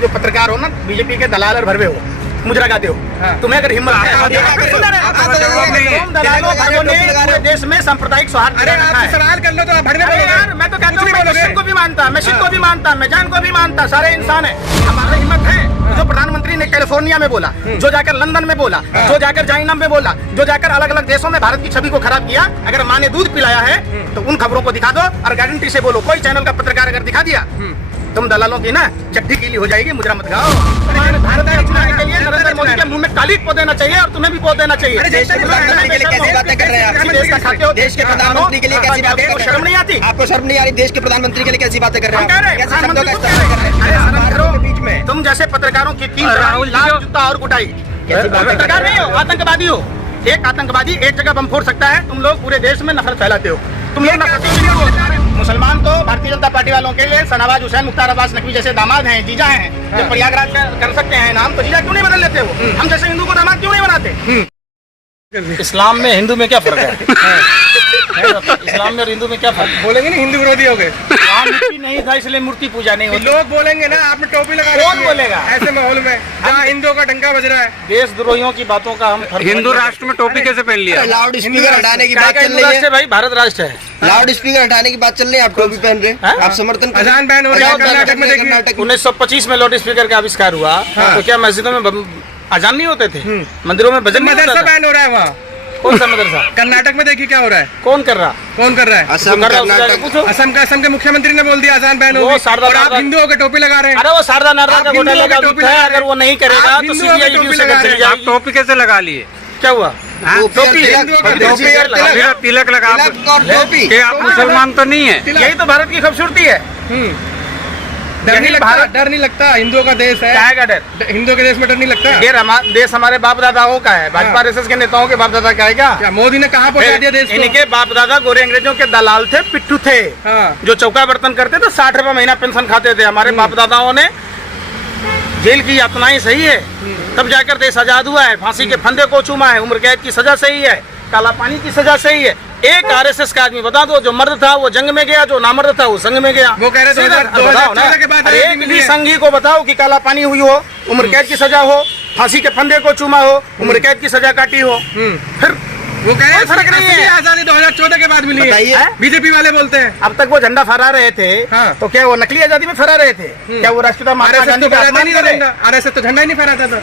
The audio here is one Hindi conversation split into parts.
जो पत्रकार हो ना, बीजेपी के दलाल और भरवे हो, मुजरा गाते हो। तुम्हें अगर हिम्मत है, पूरे देश में सांप्रदायिक सौहार्द सवाल कर लो तो यार, मैं तो कहता हूँ, मैं क्रिश्चियन को भी मानता, मैं सिख को भी मानता, मैं जैन को भी मानता, सारे इंसान है। हमारी हिम्मत है। जो प्रधानमंत्री ने कैलिफोर्निया में बोला, जो जाकर लंदन में बोला, जो जाकर चाइना में बोला, जो जाकर अलग अलग देशों में भारत की छवि को खराब किया, अगर माँ ने दूध पिलाया है तो उन खबरों को दिखा दो और गारंटी से बोलो, कोई चैनल का पत्रकार अगर दिखा दिया, तुम दलालों की ना चट्टी गीली हो जाएगी। मुजरा मत गाओ। भारत को चुनाने के लिए नरेंद्र मोदी के मुंह में काली पो देना चाहिए और तुम्हें भी पो देना चाहिए। देश के प्रधानमंत्री के लिए कैसी बातें कर रहे हैं आप? देश का खाते हो, देश के प्रधानमंत्री के लिए कैसी बातें? आपको शर्म नहीं आती? आपको शर्म नहीं आ रही? देश के प्रधानमंत्री के लिए कैसी बातें कर रहे हम कह रहे हैं? हैं, कैसे शब्दों का प्रधानमंत्री इस्तेमाल कर रहे हैं? अरे शर्म करो। बीच में तुम जैसे पत्रकारों की 3 लाख जूता और कुटाई। पत्रकार नहीं हो, आतंकवादी हो। एक आतंकवादी एक जगह बम फोड़ सकता है, तुम लोग पूरे देश में नफरत फैलाते हो। तुम लोग नफरती हो। मुसलमान तो भारतीय जनता पार्टी वालों के लिए शहनवाज हुसैन, मुख्तार अब्बास नकवी जैसे दामाद हैं, जीजा हैं, जो प्रयागराज कर सकते हैं नाम, तो जीजा क्यों नहीं बदल लेते हो? हम जैसे हिंदू को दामाद क्यों नहीं बनाते? इस्लाम में हिंदू में क्या फर्क है? इस्लाम में और हिंदू में क्या फर्क? बोलेंगे ना हिंदू विरोधी हो गए। वहाँ मूर्ति नहीं था इसलिए मूर्ति पूजा नहीं होती। लोग बोलेंगे ना, आपने टोपी लगा कौन रखी है। बोलेगा? ऐसे माहौल में जहाँ हिंदुओं का डंका बज रहा है। देशद्रोहियों की बातों का हम हिंदू राष्ट्र में टोपी कैसे पहन लिया? लाउड स्पीकर हटाने की क्या बात का चल हिंदू रही राष्ट्र है। है भाई? भारत राष्ट्र है। लाउड स्पीकर हटाने की बात चल रही है, आप टोपी पहन रहे हैं, आप समर्थन कर रहे हैं। अजान बैन हो रही है कर्नाटक में, कर्नाटक में 1925 में लाउड स्पीकर का आविष्कार हुआ, तो क्या मस्जिदों में अजान नहीं होते थे? मंदिरों में भजन नहीं होता मदरसा था? बैन हो रहा है वहाँ। कौन सा मदरसा? कर्नाटक में देखिए क्या हो रहा है। कौन कर रहा? कौन कर रहा है? असम, कर्नाटक पूछो। असम के मुख्यमंत्री ने बोल दिया अजान बैन वो होगी शारदा और आप नारदा- हिंदुओं के टोपी लगा रहे हैं। अरे वो शारदा नारदा आप का घोटाला हिंदुओं का के टोपी है, लगा अगर वो रहे नहीं हैं। करेगा आप तो हिंदुओं के सीबीआई टोपी से लगा चली रहे हैं। आप जाएगी। टोपी कैसे लगा लिए? क्या हुआ? टोपी हिंदुओं का टोपी तिलक लगा। फिर तिलक लगा। तिलक और टोपी। कि आप मुसलमान तो नहीं है? यही तो भारत की खूबसूरती है। डर नहीं यही लगता, भारत- डर नहीं लगता। हिंदुओं का देश है, क्या है का डर? हिंदुओं के देश में डर नहीं लगता। देश हमारे बाप दादाओं का है। भाजपा आरएसएस के नेताओं के बाप दादा का है क्या? क्या मोदी ने कहाँ पहुँचा दिया देश को? इनके बाप दादा गोरे अंग्रेजों के दलाल थे, पिट्ठू थे, हाँ। जो चौका बर्तन करते थे, 60 रुपए महीना पेंशन खाते थे। हमारे बाप दादाओं ने जेल की यातनाएं सही है, तब जाकर देश आजाद हुआ है। फांसी के फंदे को चूमा है, उम्र कैद की सजा सही है, काला पानी की सजा सही है। एक आरएसएस का आदमी बता दो, जो मर्द था वो जंग में गया, जो नामर्द था वो संग में गया। वो कह रहे थे सीधा 2014 के बाद एक भी संघी को बताओ कि काला पानी हुई हो, उम्र कैद की सजा हो, फांसी के फंदे को चूमा हो, उम्र कैद की सजा काटी हो, फिर वो कह रहे हैं फर्क नहीं है। आजादी 2014 के बाद मिली है। बीजेपी वाले बोलते हैं अब तक वो झंडा फहरा रहे थे, हाँ। तो क्या वो नकली आजादी में फहरा रहे थे? क्या वो राष्ट्रपिता महात्मा आरएसएस गांधी तो का फहराता अपमान नहीं कर रहे? था, आरएसएस तो झंडा ही नहीं फहराता था।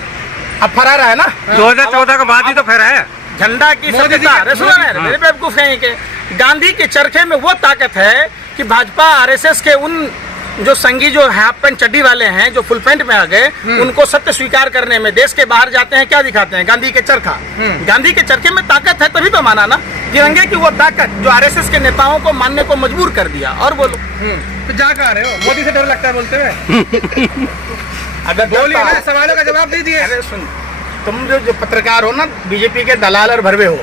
अब फहरा रहा है ना 2014 के बाद ही तो फहराया। झंडा की मोदी जी सत्यता। के- अरे सुनो ना, मेरे बेवकूफ कहीं के गांधी के चरखे में वो ताकत है कि भाजपा आरएसएस के उन जो संघी जो हाफ पैंट चड्डी वाले हैं, जो फुल पैंट में आ गए, उनको सत्य स्वीकार करने में देश के बाहर जाते हैं, क्या दिखाते हैं? गांधी के चरखा। गांधी के चरखे में ताकत है, तभी तो माना ना तिरंगे की वो ताकत जो आरएसएस के नेताओं को मानने को मजबूर कर दिया। और बोलो, तो जा कहाँ रहे हो? मोदी से डर लगता है बोलते हुए। अगर बोलिए ना, डरता- सवालों का जवाब दीजिए। अरे सुन, तुम जो पत्रकार हो ना, बीजेपी के दलाल और भरवे हो,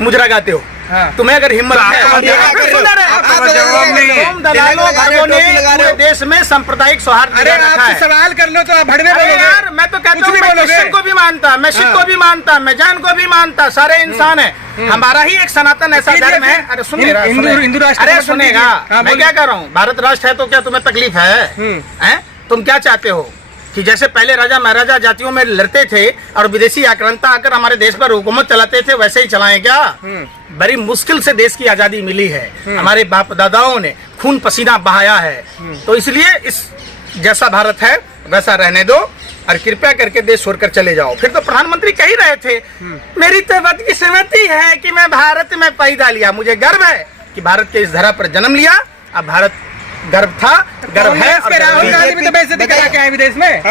मुजरा गाते हो। हाँ। तुम्हें अगर हिम्मत है, आप जवाब नहीं है। तुम दलालों भरवों ने पूरे देश में सांप्रदायिक सौहार्द अरे बिगाड़ रखा आपसे है। सवाल कर लो तो आप भड़वे अरे बोलोगे। यार, मैं तो कहता कुछ हूँ, भी मैं बोलोगे। क्रिश्चियन को भी मानता, मैं सिख को भी मानता, मैं जैन को भी मानता, सारे इंसान है। हमारा ही एक सनातन ऐसा कीजिए धर्म है। फिर। अरे सुनिएगा, हिंदू राष्ट्र अरे समर्थन सुनेगा, कीजिए। हाँ, मैं बोलिए। क्या कर रहा हूँ? भारत राष्ट्र है तो क्या तुम्हें तकलीफ है? हैं? तुम क्या चाहते हो कि जैसे पहले राजा महाराजा जातियों में लड़ते थे और विदेशी आक्रांता आकर हमारे देश पर हुकूमत चलाते थे, वैसे ही चलाएं क्या? बड़ी मुश्किल से देश की आजादी मिली है। हमारे बाप दादाओं ने खून पसीना बहाया है, तो इसलिए इस जैसा भारत है वैसा रहने दो और कृपया करके देश छोड़कर चले जाओ। फिर तो प्रधानमंत्री कह ही रहे थे, मेरी तो बदकिस्मती है कि मैं भारत में पैदा लिया, मुझे गर्व है कि भारत के इस धरा पर जन्म लिया। अब भारत गर्व था, गर्व है। और राहुल गर्व गांधी भी तो बेइज्जती करा के आए विदेश में।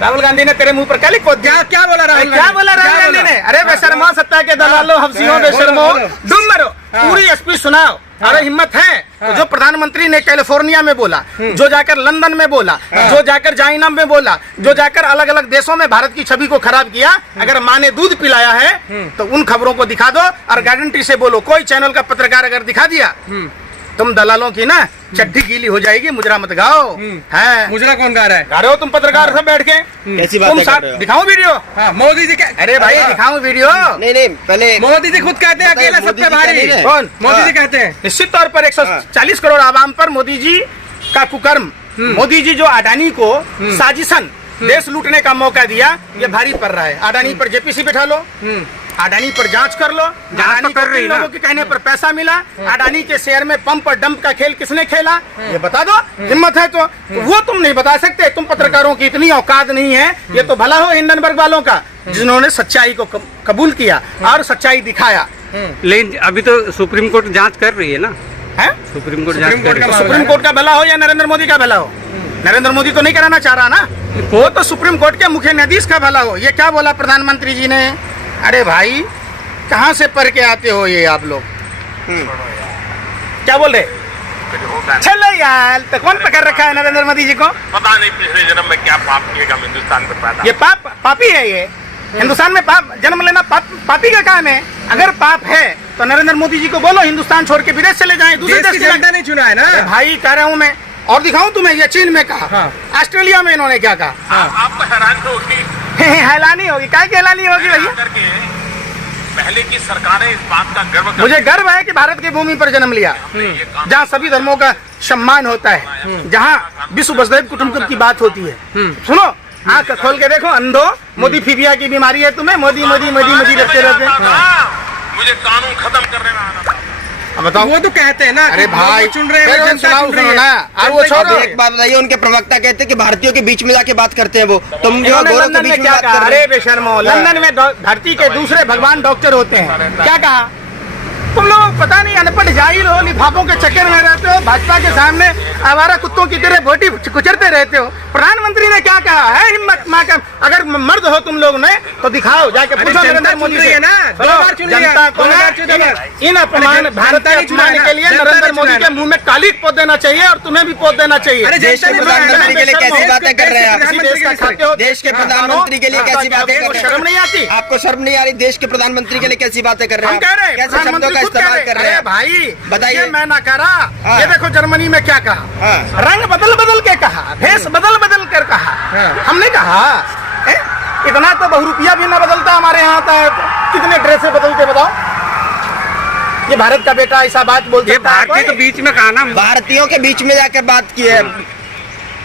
राहुल गांधी ने तेरे मुंह पर क्या लिख दिया? क्या बोला राहुल क्या बोला राहुल गांधी ने? अरे बेशर्मो, सत्ता के दलालो, हफ्सियों बेशर्मो, डूब मरो, पूरी स्पीच सुनाओ। अरे हिम्मत है तो जो प्रधानमंत्री ने कैलिफोर्निया में बोला, जो जाकर लंदन में बोला, जो जाकर चाइना में बोला, जो जाकर अलग अलग देशों में भारत की छवि को खराब किया, अगर माँ ने दूध पिलाया है तो उन खबरों को दिखा दो और गारंटी से बोलो, कोई चैनल का पत्रकार अगर दिखा दिया, तुम दलालों की ना चट्टी गीली हो जाएगी। मुजरा मत गाओ। है मुजरा कौन गा रहा है? गा रहे हो तुम पत्रकार सब बैठ के? कैसी तुम बातें साथ कर रहे हो? दिखाऊं वीडियो? हाँ, मोदी जी अरे भाई दिखाऊं वीडियो? नहीं पहले मोदी जी खुद कहते हैं अकेला सब पे भारी। कौन? मोदी जी कहते हैं निश्चित तौर पर 140 करोड़ आवाम पर मोदी जी का कुकर्म मोदी जी जो अडानी को साजिशन देश लूटने का मौका दिया, ये भारी पड़ रहा है। अडानी पर जेपीसी बैठा लो, अडानी पर जांच कर लो। अडानी कर को रही किन ना। लोगों के कहने पर पैसा मिला, अडानी के शेयर में पंप और डंप का खेल किसने खेला, ये बता दो। हिम्मत है तो वो तुम नहीं बता सकते। तुम पत्रकारों की इतनी औकात नहीं है। ये तो भला हो हिंडनबर्ग वालों का, जिन्होंने सच्चाई को कबूल किया और सच्चाई दिखाया लेकिन अभी तो सुप्रीम कोर्ट जांच कर रही है ना, है। सुप्रीम कोर्ट जांच कर रही है। सुप्रीम कोर्ट का भला हो या नरेंद्र मोदी का भला हो, नरेंद्र मोदी तो नहीं कराना चाह रहा ना, वो तो सुप्रीम कोर्ट के मुख्य न्यायाधीश का भला हो। ये क्या बोला प्रधानमंत्री जी ने, अरे भाई कहाँ से पढ़ के आते हो ये आप लोग, क्या बोल रहे? चलो यार, तो कौन पकड़ रखा है नरेंद्र मोदी जी को? पता नहीं पिछले जन्म में क्या पाप किएगा हिंदुस्तान में पैदा। ये पापी है ये। हिंदुस्तान में पाप जन्म लेना पापी का काम है। अगर पाप है तो नरेंद्र मोदी जी को बोलो हिंदुस्तान छोड़ के विदेश चले जाएं, दूसरे देश जनता ने चुना है ना भाई। कह रहा हूँ मैं, और दिखाऊं तुम्हें, ये चीन में कहा, ऑस्ट्रेलिया में इन्होंने क्या कहा। आपको हैरानी होगी, हैलानी होगी, क्या की हैलानी होगी भैया? करके पहले की सरकारें इस बात का गर्व मुझे गर्व है कि भारत की भूमि पर जन्म लिया, जहाँ सभी धर्मों का सम्मान होता है, जहाँ विश्व वसुधैव कुटुंबकम की बात होती है। सुनो, आँख खोल के देखो अंधो, मोदी फीबिया की बीमारी है तुम्हें, मोदी मोदी मोदी मोदी करते रहते। मुझे कानून खत्म करने में आना था। अब बताओ, वो तो कहते हैं ना अरे कि भाई लोग चुन रहे हैं, फिर जनता सुनाओ, चुन रही सुनो है। ना, और वो जनता छोड़ो। की- एक बात बताइए, उनके प्रवक्ता कहते हैं कि भारतीयों के बीच में जाके बात करते हैं वो, तुम जो इन्होंने गोरों के लंदन बीच में में क्या बात कहा? कर रहे अरे बेशर्मो, लंदन में धरती के दूसरे भगवान डॉक्टर होते हैं, क्या कहा? तुम लोग पता नहीं अनपढ़ जाहिल हो, लिफाफों के चक्कर में रहते हो, भाजपा के सामने आवारा कुत्तों की तरह बोटी कुचरते रहते हो। प्रधानमंत्री ने क्या कहा है? हिम्मत माँ का, अगर मर्द हो तुम लोग ने तो दिखाओ, जाके पूछो जनता नरेंद्र चुन मोदी रही से है ना, दो बार चुन लिया, जनता को दो ना बार चुन लिया। इन अपमान, भारत के नहीं चुना अपमान है के लिए ना, जनता नरेंद्र ने मोदी चुना के है। मुंह में कालिक पोत देना चाहिए और तुम्हें भी पोत देना चाहिए। अरे देश के प्रधानमंत्री के लिए कैसी बातें कर रहे हैं आप? किसी देश का खाते हो, देश के प्रधानमंत्री के लिए कैसी बातें कर रहे हैं? शर्म नहीं आती? आपको शर्म नहीं आ रही? देश के प्रधानमंत्री के लिए कैसी बातें कर रहे हम हैं कह आप? रहे हैं, कैसे शब्दों प्रधानमंत्री का खुद कह इस्तेमाल रहे कर रहे अरे हैं? भाई बताइए। ये मैं ना करा। हाँ। ये देखो जर्मनी में क्या कहा, हाँ। रंग बदल बदल के कहा, भेष बदल बदल कर कहा। हमने कहा इतना तो बहुरुपिया भी ना बदलता हमारे यहाँ आता है, तो कितने ड्रेसे बदलते बताओ? ये भारत का बेटा ऐसा बात बोल ये सकता है भारतीय तो कोई? बीच में कहा ना, भारतीयों के बीच में जाकर बात की है,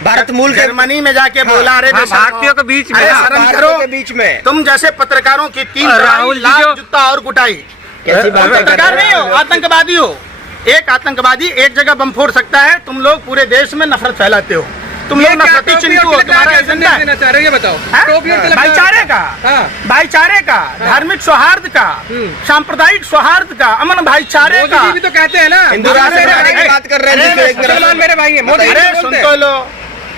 भारत मूल के जर्मनी में जाके बोला, अरे हाँ, बेशर्मो, भारतीयों के बीच में अरे ना, शर्म भारतीयों करो। के बीच में तुम जैसे पत्रकारों की 3 और राहुल जी लाख जो- जूता और कुटाई। कैसी तुम बातें कर पत्रकार रहे नहीं हो, हैं? आतंकवादी हो। एक आतंकवादी एक जगह बम फोड़ सकता है, तुम लोग पूरे देश में नफरत फैलाते हो। तुम लोग नफरती चिंटू हो, तुम्हारा एजेंडा है। देना चाह रहे हो, ये बताओ। हाँ? टोपी और तिलक भाईचारे का, हाँ। भाईचारे का, धार्मिक सौहार्द का, सांप्रदायिक सौहार्द का, अमन भाईचारे मोदी का। जी भी तो कहते हैं ना, हिंदू राष्ट्र बनाने की बात कर रहे हैं, जिसमें एक तरफ- मुसलमान मेरे भाई हैं, मोदी जी अरे तो सुन बोलते तो हैं। लो,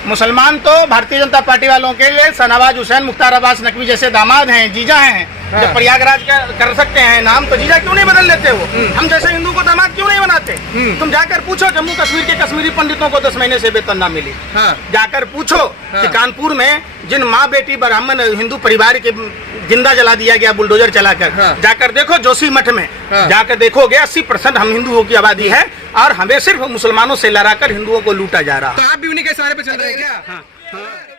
मुसलमान तो भारतीय जनता पार्टी वालों के लिए शहनवाज हुसैन, मुख्तार अब्बास नकवी जैसे दामाद हैं, जीजा हैं। जब प्रयागराज का कर सकते हैं नाम, तो जीजा क्यों नहीं बदल लेते हो? हम जैसे हिंदू को दामाद क्यों नहीं बनाते? तुम जाकर पूछो, जम्मू कश्मीर के कश्मीरी पंडितों को 10 महीने से वेतन ना मिली। हाँ। जाकर पूछो कि कानपुर में जिन माँ बेटी ब्राह्मण हिंदू परिवार के जिंदा जला दिया गया बुलडोजर चलाकर, हाँ। जाकर देखो जोशी मठ में, हाँ। जाकर देखोगे 80% हम हिंदुओं की आबादी है और हमें सिर्फ मुसलमानों से लड़ाकर हिंदुओं को लूटा जा रहा है। तो आप भी उन्हीं के सहारे पे चल रहे हैं क्या?